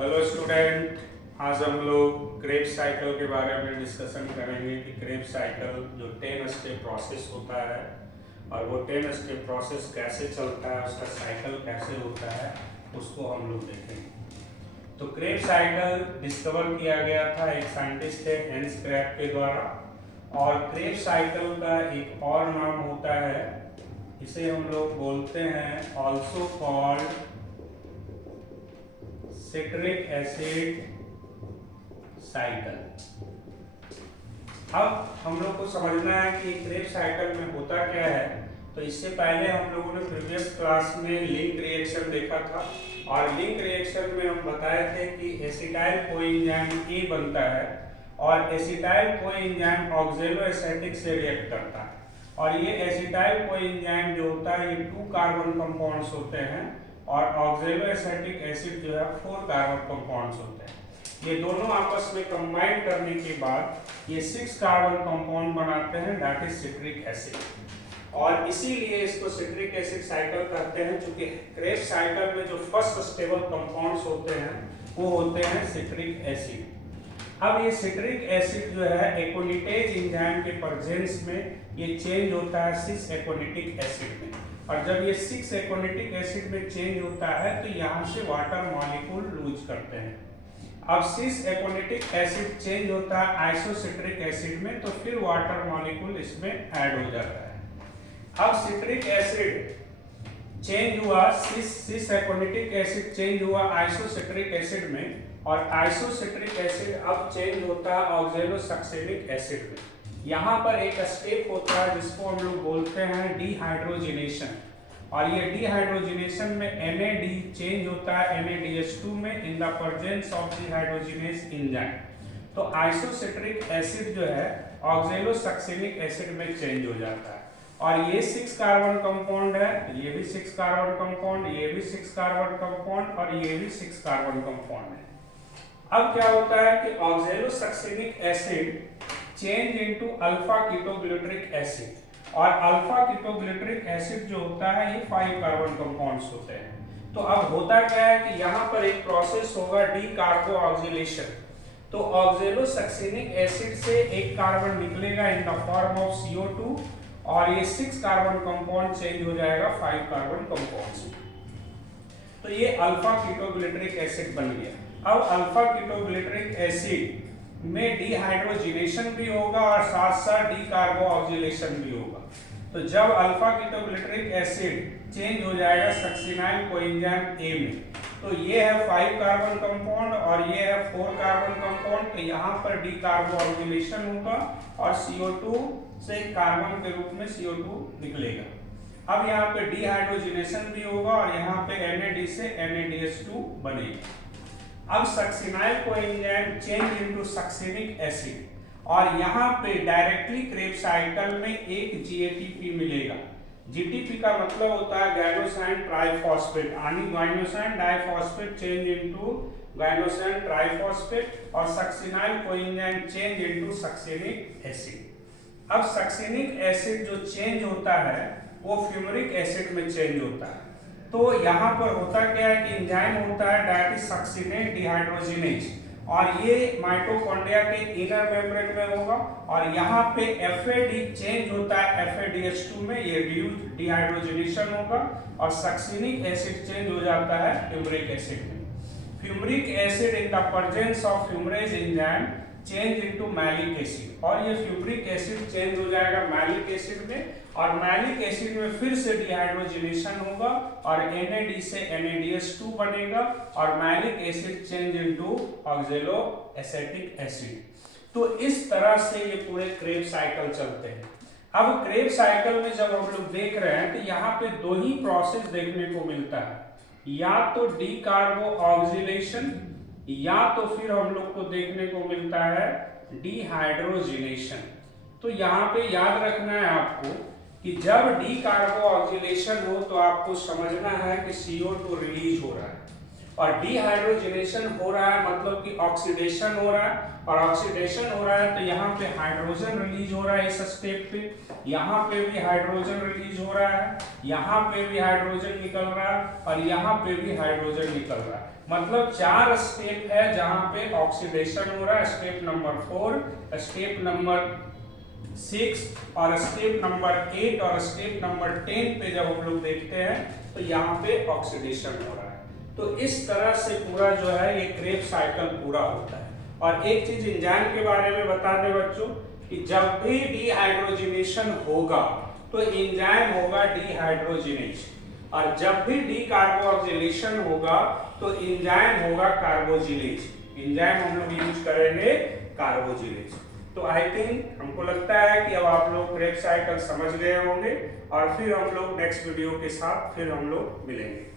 Hello student, आज हम लोग क्रेब्स साइकिल के बारे में डिस्कशन करेंगे कि क्रेब्स साइकिल जो 10 स्टेप प्रोसेस होता है और वो 10 स्टेप प्रोसेस कैसे चलता है, उसका साइकिल कैसे होता है, उसको हम लोग देखेंगे। तो क्रेब्स साइकिल डिस्कवर किया गया था एक साइंटिस्ट थे हैंस क्रैब के द्वारा। और क्रेब्स साइकिल का एक और नाम होता है, इसे हम लोग बोलते हैं also called citric acid cycle. अब हम लोग को समझना है कि क्रेब्स साइकिल में होता क्या है। तो इससे पहले हम लोगों ने प्रीवियस क्लास में लिंक रिएक्शन देखा था और लिंक रिएक्शन में हम बताए थे कि एसिटाइल कोएंजाइम ए बनता है और एसिटाइल कोएंजाइम ऑक्सैलोएसेटिक से रिएक्ट करता है। और ये एसिटाइल कोएंजाइम जो होता है ये 2 कार्बन कंपाउंड्स होते हैं और ऑक्सैलोएसेटिक एसिड जो है 4 कार्बन कंपाउंड्स होते हैं। ये दोनों आपस में कंबाइन करने के बाद ये 6 कार्बन कंपाउंड बनाते हैं, दैट इज सिट्रिक एसिड। और इसीलिए इसको सिट्रिक एसिड साइकिल कहते हैं, क्योंकि क्रेब्स साइकिल में जो फर्स्ट स्टेबल कंपाउंड्स होते हैं वो होते हैं सिट्रिक एसिड। अब ये सिट्रिक एसिड जो है एकोनिटेज एंजाइम के प्रेजेंस में ये चेंज होता है 6 एकोनिटिक एसिड में। और जब ये 6 एकोनिटिक एसिड में चेंज होता है तो यहाँ से वाटर मॉलिक्यूल लूज करते हैं। अब 6 एकोनिटिक एसिड चेंज होता है आइसोसिट्रिक एसिड में, तो फिर वाटर मॉलिक्यूल इसमें ऐड हो जाता है। अब सिट्रिक एसिड चेंज हुआ, 6 एकोनिटिक एसिड चेंज हुआ आइसोसिट्रिक एसिड में और आइसोसिट्रिक एसिड अब चेंज होता है ऑक्सैलोसक्सेनिक एसिड में। यहाँ पर एक स्टेप होता है जिसको हम लोग बोलते हैं डिहाइड्रोजिनेशन। और ये डिहाइड्रोजिनेशन में NAD चेंज होता है NADH2 में in the presence of dehydrogenase enzyme. तो आइसोसिट्रिक एसिड जो है ऑक्सैलोसक्सेनिक एसिड में चेंज हो जाता है। और ये 6 कार्बन कंपाउंड है, ये भी 6 कार्बन कंपाउंड, ये भी 6 कार्बन कंपाउंड और ये भी 6 कार्बन कंपाउंड है। अब क्या होता है कि oxalosuccinic acid change into alpha ketoglutaric acid और अल्फा कीटोग्लिसरिक एसिड जो होता है ये 5 कार्बन कंपाउंड्स होते हैं। तो अब होता क्या है कि यहाँ पर एक प्रोसेस होगा डी कार्बोऑक्सिलेशन। तो ऑक्सैलोसक्सेनिक एसिड से एक कार्बन निकलेगा in the form of CO2 और ये 6 कार्बन कंपाउंड चेंज हो जाएगा 5 कार्बन कंपाउंड्स में। तो ये अल्फा कीटोग्लिसरिक एसिड बन गया। अब अल्फा कीटोग्लिसरिक एसिड में डिहाइड्रोजिनेशन भी होगा और साथ साथ डी कार्बोऑक्सिलेशन भी होगा। तो जब अल्फा कीटोग्लिसरिक एसिड चेंज हो जाएगा सक्सिनाइल कोएंजाइम ए में, तो ये है 5 कार्बन कंपाउंड और ये है 4 कार्बन कंपाउंड। तो यहाँ पर डी कार्बोऑक्सिलेशन होगा और CO2 से कार्बन के रूप में CO2 निकलेगा। अब यहाँ पे डिहाइड्रोजिनेशन भी होगा और यहाँ पे NAD से NADH2 बनेगा। अब succinyl coenzyme change into succinic acid और यहाँ पे डायरेक्टली क्रेब्स साइकिल में एक GATP मिलेगा। GTP का मतलब होता है गायनोसाइन ट्राइफॉस्फेट, यानी गायनोसाइन डाइफॉस्फेट चेंज इनटू गायनोसाइन ट्राइफॉस्फेट और succinyl coenzyme change into succinic acid. अब सक्सेनिक एसिड जो चेंज होता है वो फ्यूमरिक एसिड में चेंज होता है। तो यहाँ पर होता क्या है कि एंजाइम होता है डायटिसक्सिनेट डिहाइड्रोजिनेज और ये माइटोकॉन्ड्रिया के इनर मेम्ब्रेन में होगा और यहाँ पे FAD चेंज होता है FADH2 में, ये रिड्यूस्ड डिहाइड्रोजिनेशन होगा और सक्सिनिक एसिड चेंज हो जाता है फ्यूमरिक एसिड में। Fumaric acid in the presence of fumarase enzyme change into malic acid और ये फ्यूमरिक एसिड चेंज हो जाएगा मैलिक एसिड में और मैलिक एसिड में फिर से डिहाइड्रोजिनेशन होगा और NAD से NADH2 बनेगा और malic acid change into oxaloacetic acid. तो इस तरह से ये पूरे क्रेब्स साइकिल चलते हैं। अब क्रेब्स साइकिल में जब हम लोग देख रहे हैं तो यहाँ पे 2 ही प्रोसेस देखने को मिलता है, या तो डी कार्बोऑक्सिलेशन या तो फिर हम लोग को देखने को मिलता है डिहाइड्रोजिनेशन। तो यहाँ पे याद रखना है आपको कि जब डी कार्बोऑक्सिलेशन हो तो आपको समझना है कि CO2 रिलीज हो रहा है और डिहाइड्रोजनेशन हो रहा है मतलब कि ऑक्सीडेशन हो रहा है, और ऑक्सीडेशन हो रहा है तो यहाँ पे हाइड्रोजन रिलीज हो रहा है इस स्टेप पे, यहाँ पे भी हाइड्रोजन रिलीज हो रहा है, यहाँ पे भी हाइड्रोजन निकल रहा है, और यहाँ पे भी हाइड्रोजन निकल रहा है। मतलब 4 स्टेप है जहाँ पे ऑक्सीडेशन हो रहा है, स्टेप नंबर 4, स्टेप नंबर 6 और स्टेप नंबर 8 और स्टेप नंबर 10 पे जब हम लोग देखते हैं तो यहाँ पे ऑक्सीडेशन हो रहा है। तो इस तरह से पूरा जो है ये क्रेब्स साइकिल पूरा होता है। और एक चीज एंजाइम के बारे में बता दें बच्चों कि जब भी डिहाइड्रोजनेशन होगा तो एंजाइम होगा डिहाइड्रोजिनेज, और जब भी डीकार्बोक्सिलेशन होगा तो एंजाइम होगा कार्बोजिलेज। एंजाइम हम लोग यूज करेंगे कार्बोजिलेज। तो आई थिंक हमको लगता है कि अब आप लोग क्रेब्स साइकिल समझ गए होंगे, और फिर हम लोग नेक्स्ट वीडियो के साथ फिर हम लोग मिलेंगे।